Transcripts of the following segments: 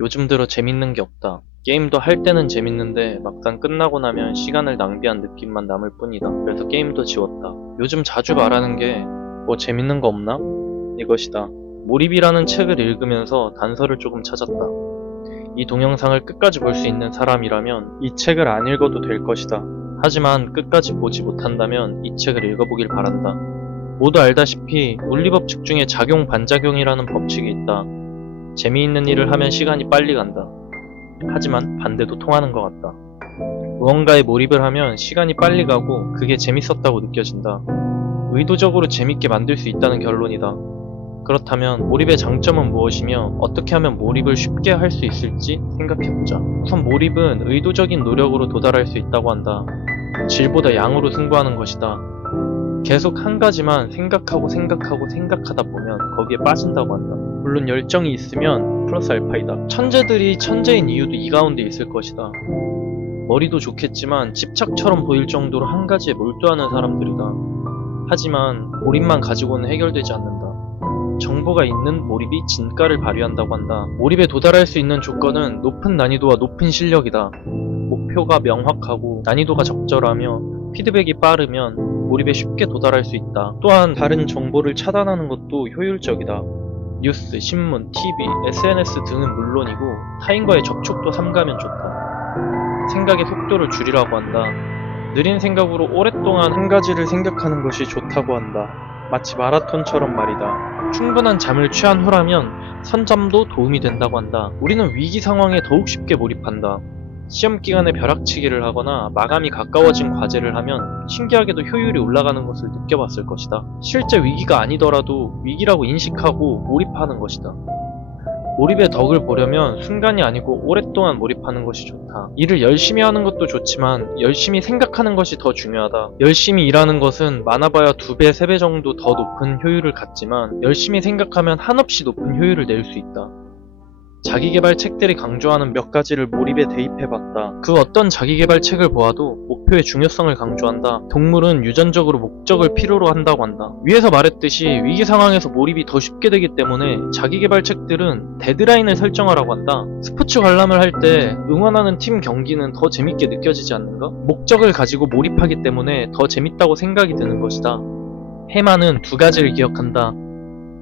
요즘 들어 재밌는 게 없다. 게임도 할 때는 재밌는데 막상 끝나고 나면 시간을 낭비한 느낌만 남을 뿐이다. 그래서 게임도 지웠다. 요즘 자주 말하는 게 뭐 재밌는 거 없나? 이것이다. 몰입이라는 책을 읽으면서 단서를 조금 찾았다. 이 동영상을 끝까지 볼 수 있는 사람이라면 이 책을 안 읽어도 될 것이다. 하지만 끝까지 보지 못한다면 이 책을 읽어보길 바란다. 모두 알다시피 물리법칙 중에 작용 반작용이라는 법칙이 있다. 재미있는 일을 하면 시간이 빨리 간다. 하지만 반대도 통하는 것 같다. 무언가에 몰입을 하면 시간이 빨리 가고 그게 재밌었다고 느껴진다. 의도적으로 재밌게 만들 수 있다는 결론이다. 그렇다면 몰입의 장점은 무엇이며 어떻게 하면 몰입을 쉽게 할 수 있을지 생각해보자. 우선 몰입은 의도적인 노력으로 도달할 수 있다고 한다. 질보다 양으로 승부하는 것이다. 계속 한 가지만 생각하다 보면 거기에 빠진다고 한다. 물론 열정이 있으면 플러스 알파이다. 천재들이 천재인 이유도 이 가운데 있을 것이다. 머리도 좋겠지만 집착처럼 보일 정도로 한 가지에 몰두하는 사람들이다. 하지만 몰입만 가지고는 해결되지 않는다. 정보가 있는 몰입이 진가를 발휘한다고 한다. 몰입에 도달할 수 있는 조건은 높은 난이도와 높은 실력이다. 목표가 명확하고 난이도가 적절하며 피드백이 빠르면 몰입에 쉽게 도달할 수 있다. 또한 다른 정보를 차단하는 것도 효율적이다. 뉴스, 신문, TV, SNS 등은 물론이고 타인과의 접촉도 삼가면 좋다. 생각의 속도를 줄이라고 한다. 느린 생각으로 오랫동안 한 가지를 생각하는 것이 좋다고 한다. 마치 마라톤처럼 말이다. 충분한 잠을 취한 후라면 선잠도 도움이 된다고 한다. 우리는 위기 상황에 더욱 쉽게 몰입한다. 시험 기간에 벼락치기를 하거나 마감이 가까워진 과제를 하면 신기하게도 효율이 올라가는 것을 느껴봤을 것이다. 실제 위기가 아니더라도 위기라고 인식하고 몰입하는 것이다. 몰입의 덕을 보려면 순간이 아니고 오랫동안 몰입하는 것이 좋다. 일을 열심히 하는 것도 좋지만 열심히 생각하는 것이 더 중요하다. 열심히 일하는 것은 많아봐야 2배, 3배 정도 더 높은 효율을 갖지만 열심히 생각하면 한없이 높은 효율을 낼 수 있다. 자기계발 책들이 강조하는 몇 가지를 몰입에 대입해봤다. 그 어떤 자기계발 책을 보아도 목표의 중요성을 강조한다. 동물은 유전적으로 목적을 필요로 한다고 한다. 위에서 말했듯이 위기 상황에서 몰입이 더 쉽게 되기 때문에 자기계발 책들은 데드라인을 설정하라고 한다. 스포츠 관람을 할 때 응원하는 팀 경기는 더 재밌게 느껴지지 않는가? 목적을 가지고 몰입하기 때문에 더 재밌다고 생각이 드는 것이다. 해마는 2가지를 기억한다.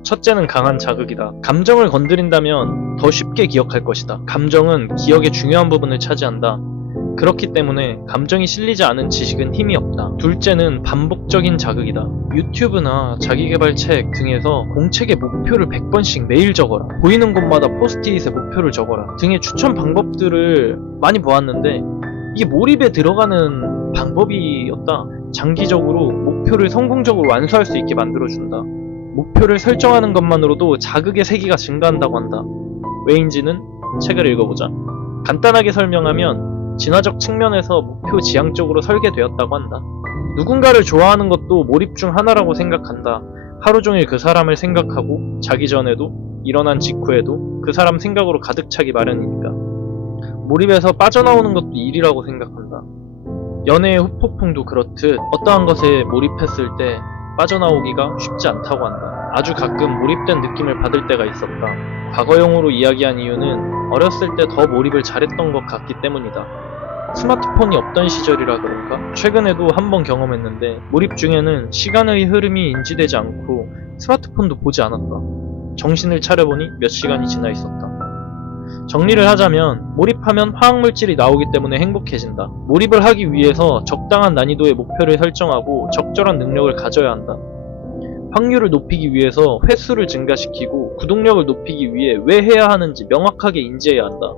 첫째는 강한 자극이다. 감정을 건드린다면 더 쉽게 기억할 것이다. 감정은 기억의 중요한 부분을 차지한다. 그렇기 때문에 감정이 실리지 않은 지식은 힘이 없다. 둘째는 반복적인 자극이다. 유튜브나 자기계발책 등에서 공책의 목표를 100번씩 매일 적어라, 보이는 곳마다 포스트잇에 목표를 적어라 등의 추천 방법들을 많이 보았는데 이게 몰입에 들어가는 방법이었다. 장기적으로 목표를 성공적으로 완수할 수 있게 만들어준다. 목표를 설정하는 것만으로도 자극의 세기가 증가한다고 한다. 왜인지는 책을 읽어보자. 간단하게 설명하면 진화적 측면에서 목표 지향적으로 설계되었다고 한다. 누군가를 좋아하는 것도 몰입 중 하나라고 생각한다. 하루 종일 그 사람을 생각하고 자기 전에도 일어난 직후에도 그 사람 생각으로 가득 차기 마련이니까. 몰입에서 빠져나오는 것도 일이라고 생각한다. 연애의 후폭풍도 그렇듯 어떠한 것에 몰입했을 때 빠져나오기가 쉽지 않다고 한다. 아주 가끔 몰입된 느낌을 받을 때가 있었다. 과거형으로 이야기한 이유는 어렸을 때 더 몰입을 잘했던 것 같기 때문이다. 스마트폰이 없던 시절이라 그런가? 최근에도 한번 경험했는데 몰입 중에는 시간의 흐름이 인지되지 않고 스마트폰도 보지 않았다. 정신을 차려보니 몇 시간이 지나 있었다. 정리를 하자면 몰입하면 화학물질이 나오기 때문에 행복해진다. 몰입을 하기 위해서 적당한 난이도의 목표를 설정하고 적절한 능력을 가져야 한다. 확률을 높이기 위해서 횟수를 증가시키고 구독력을 높이기 위해 왜 해야 하는지 명확하게 인지해야 한다.